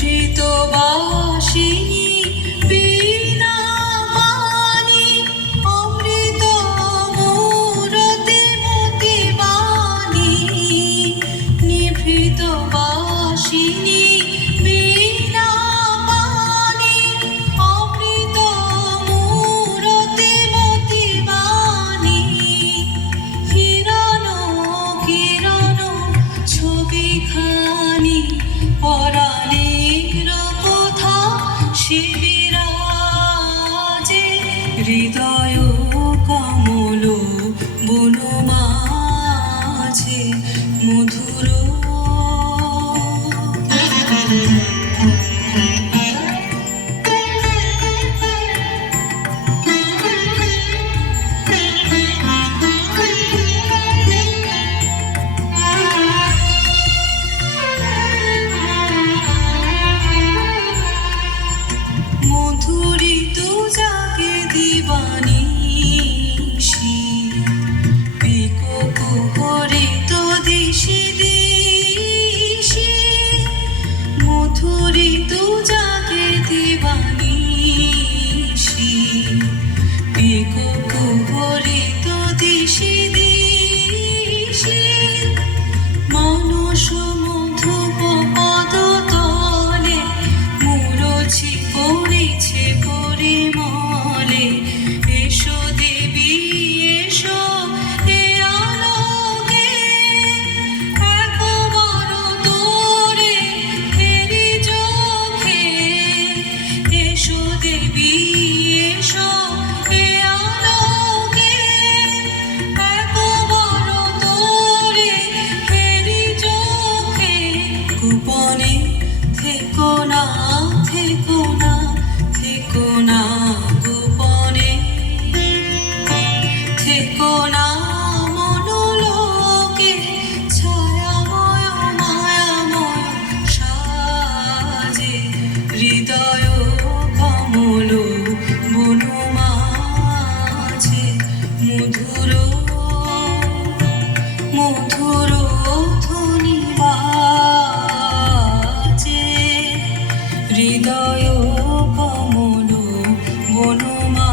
চিত বা Música তু জাগে দিবানি দেখো Numa